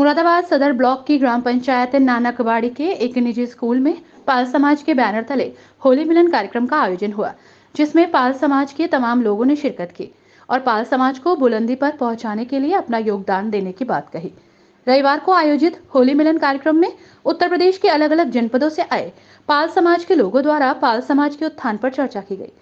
मुरादाबाद सदर ब्लॉक की ग्राम पंचायत नानकवाड़ी के एक निजी स्कूल में पाल समाज के बैनर तले होली मिलन कार्यक्रम का आयोजन हुआ, जिसमें पाल समाज के तमाम लोगों ने शिरकत की और पाल समाज को बुलंदी पर पहुंचाने के लिए अपना योगदान देने की बात कही। रविवार को आयोजित होली मिलन कार्यक्रम में उत्तर प्रदेश के अलग अलग जनपदों से आए पाल समाज के लोगों द्वारा पाल समाज के उत्थान पर चर्चा की गई।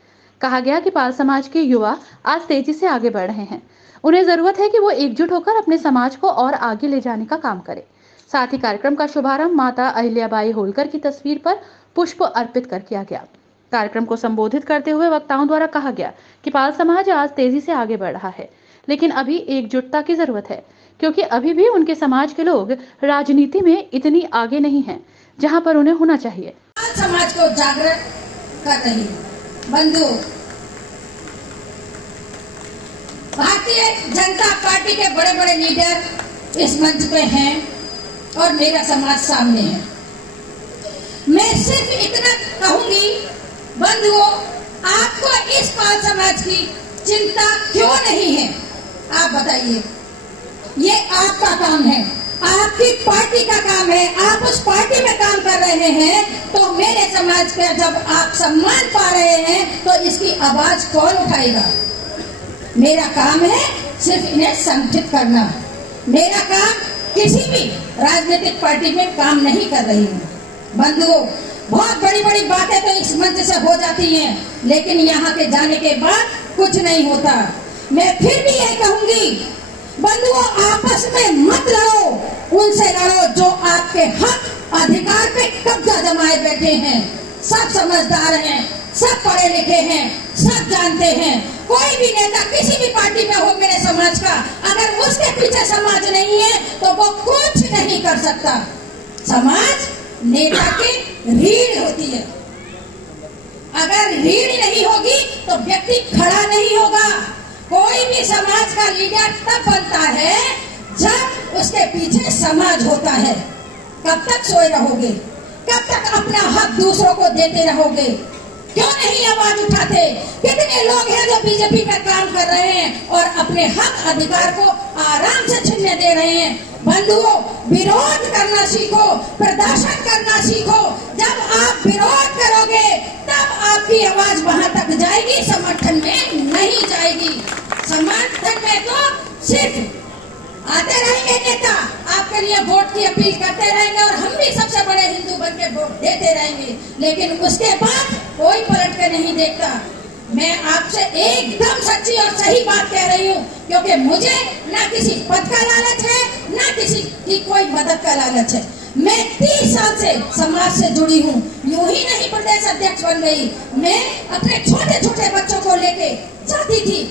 कहा गया कि पाल समाज के युवा आज तेजी से आगे बढ़ रहे हैं। उन्हें जरूरत है कि वो एकजुट होकर अपने समाज को और आगे ले जाने का काम करें। साथ ही कार्यक्रम का शुभारंभ माता अहिल्याबाई होलकर की तस्वीर पर पुष्प अर्पित कर किया गया। कार्यक्रम को संबोधित करते हुए वक्ताओं द्वारा कहा गया कि पाल समाज आज तेजी से आगे बढ़ रहा है, लेकिन अभी एकजुटता की जरूरत है, क्योंकि अभी भी उनके समाज के लोग राजनीति में इतनी आगे नहीं हैं, जहां पर उन्हें होना चाहिए। समाज को जागृत कर रही बंधुओं, भारतीय जनता पार्टी के बड़े बड़े लीडर इस मंच पे हैं और मेरा समाज सामने है। मैं सिर्फ इतना कहूंगी, बंधुओं, आपको इस पाल समाज की चिंता क्यों नहीं है? आप बताइए। ये आपका काम है, आपकी पार्टी का काम है। आप उस पार्टी में काम कर रहे हैं, तो मेरे समाज का जब आप सम्मान पा रहे हैं तो इसकी आवाज कौन उठाएगा? मेरा काम है सिर्फ इन्हें संगठित करना। मेरा काम किसी भी राजनीतिक पार्टी में काम नहीं कर रही हूँ। बंधुओं, बहुत बड़ी बड़ी बातें तो इस मंच से हो जाती हैं, लेकिन यहाँ के जाने के बाद कुछ नहीं होता। मैं फिर भी यही कहूंगी, बंधुओं, आपस में मत लड़ो, उनसे लड़ो जो आपके हक अधिकार पे कब्जा जमाए बैठे हैं। सब समझदार हैं, सब पढ़े लिखे हैं, सब जानते हैं। कोई भी नेता किसी भी पार्टी में हो मेरे समाज का, अगर उसके पीछे समाज नहीं है तो वो कुछ नहीं कर सकता। समाज नेता की रीढ़ होती है। अगर रीढ़ नहीं होगी तो व्यक्ति खड़ा नहीं होगा। कोई भी समाज का लीडर तब बनता है जब उसके पीछे समाज होता है। कब तक सोए रहोगे? कब तक अपना हक दूसरों को देते रहोगे? क्यों नहीं आवाज उठाते? कितने लोग हैं जो बीजेपी का काम कर रहे हैं और अपने हक अधिकार को आराम से छीनने दे रहे हैं। बंधुओं, विरोध करना सीखो, प्रदर्शन करना सीखो। जब आप विरोध करोगे तब आपकी आवाज वहां तक जाएगी, समर्थन में नहीं जाएगी। समर्थन में तो सिर्फ आते रहेंगे नेता, आपके लिए वोट की अपील करते रहेंगे और हम भी सबसे बड़े हिंदू बन के वोट देते रहेंगे, लेकिन उसके बाद कोई पलट के नहीं देखता। मैं आपसे एकदम सच्ची और सही बात कह रही हूँ, क्योंकि मुझे ना किसी पद का लालच है, ना किसी की कोई मदद का लालच है। मैं 30 साल से समाज से जुड़ी हूँ, यूं ही नहीं प्रदेश अध्यक्ष बन गई। मैं अपने छोटे छोटे बच्चों को लेके जाती थी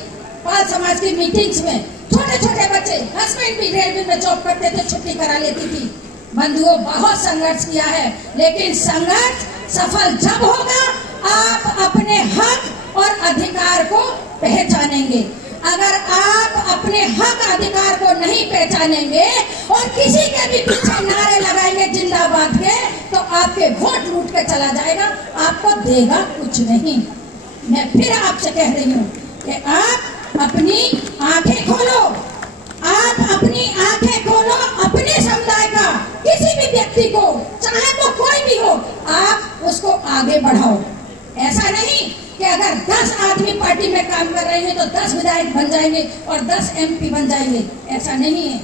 पाल समाज की मीटिंग्स में। छोटे छोटे बच्चे, हस्बैंड भी रेलवे में जॉब करते थे, छुट्टी करा लेती थी। बंधुओं, बहुत संघर्ष किया है, लेकिन संघर्ष सफल जब होगा आप अपने हक और अधिकार को पहचानेंगे। अगर आप अपने हक अधिकार को नहीं पहचानेंगे और किसी के भी पीछे नारे लगाएंगे जिंदाबाद के, तो आपके वोट लूट के चला जाएगा, आपको देगा कुछ नहीं। मैं फिर आपसे कह रही हूँ कि आप अपनी आंखें खोलो, आप अपनी आंखें खोलो। अपने समुदाय का किसी भी व्यक्ति को, चाहे वो कोई भी हो, आप उसको आगे बढ़ाओ। ऐसा नहीं कि अगर 10 आदमी पार्टी में काम कर रहे हैं तो 10 विधायक बन जाएंगे और 10 MP बन जाएंगे। ऐसा नहीं है।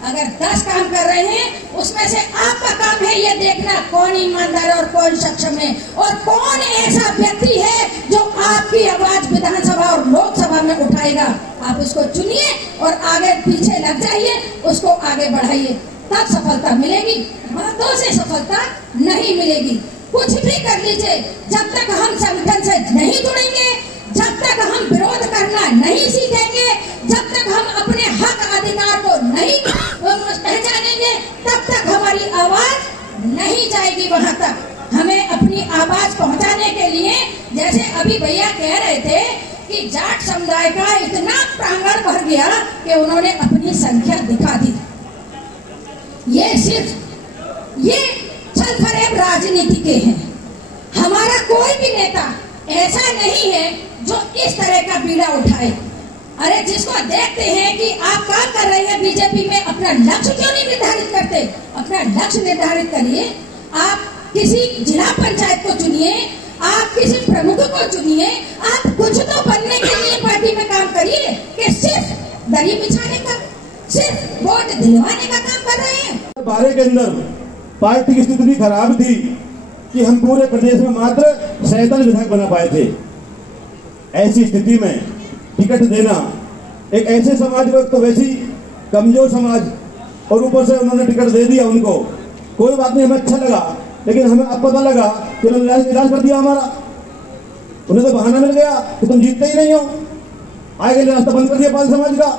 अगर 10 काम कर रहे हैं, उसमें से आपका काम है ये देखना कौन ईमानदार और कौन सक्षम है और कौन ऐसा व्यक्ति है जो आपकी आवाज विधानसभा और लोकसभा में उठाएगा। आप उसको चुनिए और आगे पीछे लग जाइए, उसको आगे बढ़ाइए, तब सफलता मिलेगी। बातों से सफलता नहीं मिलेगी। कुछ भी कर लीजिए, जब तक हम संगठन से नहीं जुड़ेंगे, जब तक हम विरोध करना नहीं सीखेंगे, जब तक हम अपने हक अधिकार को नहीं पहचानेंगे, तब तक हमारी आवाज नहीं जाएगी वहां तक। हमें अपनी आवाज पहुंचाने के लिए, जैसे अभी भैया कह रहे थे कि जाट समुदाय का इतना प्रांगण भर गया कि उन्होंने अपनी संख्या दिखा दी। ये सिर्फ ये छल फरेब राजनीति के हैं। हमारा कोई भी नेता ऐसा नहीं है जो इस तरह का बीड़ा उठाए। अरे जिसको देखते हैं कि आप काम कर रहे हैं बीजेपी में, अपना लक्ष्य क्यों नहीं निर्धारित करते? अपना लक्ष्य निर्धारित करिए। आप किसी जिला पंचायत को चुनिए, आप किसी प्रमुख को चुनिए, आप कुछ तो बनने के लिए पार्टी में काम करिए कि सिर्फ दरी बिछाने का, सिर्फ वोट दिलवाने का काम कर रहे हैं। बारे के अंदर पार्टी की स्थिति खराब थी कि हम पूरे प्रदेश में मात्र 47 विधायक बना पाए थे। ऐसी स्थिति में टिकट देना एक ऐसे समाज को, तो वैसी कमजोर समाज, और ऊपर से उन्होंने टिकट दे दिया उनको। कोई बात नहीं, हमें अच्छा लगा, लेकिन हमें अब पता लगा कि उन्होंने इलाज कर दिया हमारा। उन्हें तो बहाना मिल गया कि तुम जीतते ही नहीं हो, आगे रास्ता बंद कर दिया पाल समाज का।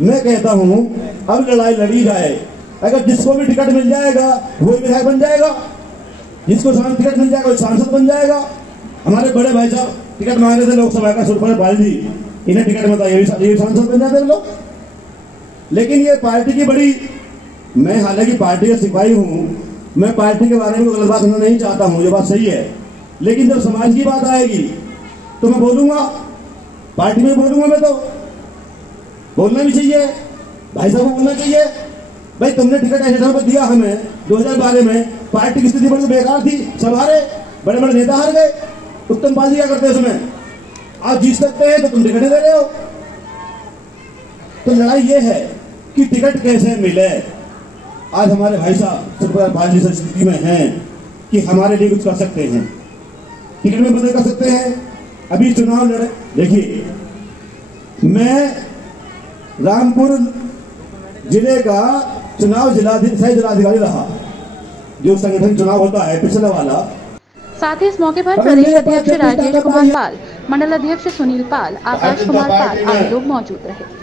मैं कहता हूं अब लड़ाई लड़ी जाए। अगर जिसको भी टिकट मिल जाएगा वही विधायक बन जाएगा, जिसको टिकट मिल जाएगा वही सांसद बन जाएगा। हमारे बड़े भाई साहब टिकट मांग रहे थे लोकसभा का, सुरपाल पाल जी, इन्हें टिकट में था, ये सांसद बन जाते हैं लोग। लेकिन ये पार्टी की बड़ी, मैं हालांकि पार्टी का सिपाही हूं, मैं पार्टी के बारे में गलत बात सुनना नहीं चाहता हूं, ये बात सही है। लेकिन जब समाज की बात आएगी तो मैं बोलूंगा, पार्टी में बोलूंगा। मैं तो बोलना भी चाहिए, भाई साहब को बोलना चाहिए। भाई तुमने टिकट ऐसे ढंग पर दिया हमें 2012 में, पार्टी की स्थिति बड़ी बेकार थी, सब हारे, बड़े बड़े नेता हार गए, उत्तम पाल दिया करते उसमें। आप जीत सकते हैं तो तुम टिकट दे रहे हो। तो लड़ाई ये है कि टिकट कैसे मिले। आज हमारे भाई साहब सुरपाल पाल जी स्थिति में हैं कि हमारे लिए कुछ कर सकते हैं, टिकट में बदल कर सकते हैं। अभी चुनाव लड़े, देखिए मैं रामपुर जिले का चुनाव जिलाधिकारी रहा, जो संगठन चुनाव होता है पिछले वाला। साथ ही इस मौके पर प्रदेश अध्यक्ष राजेश कुमार पाल, मंडल अध्यक्ष सुनील पाल, आकाश कुमार पाल आदि लोग मौजूद रहे।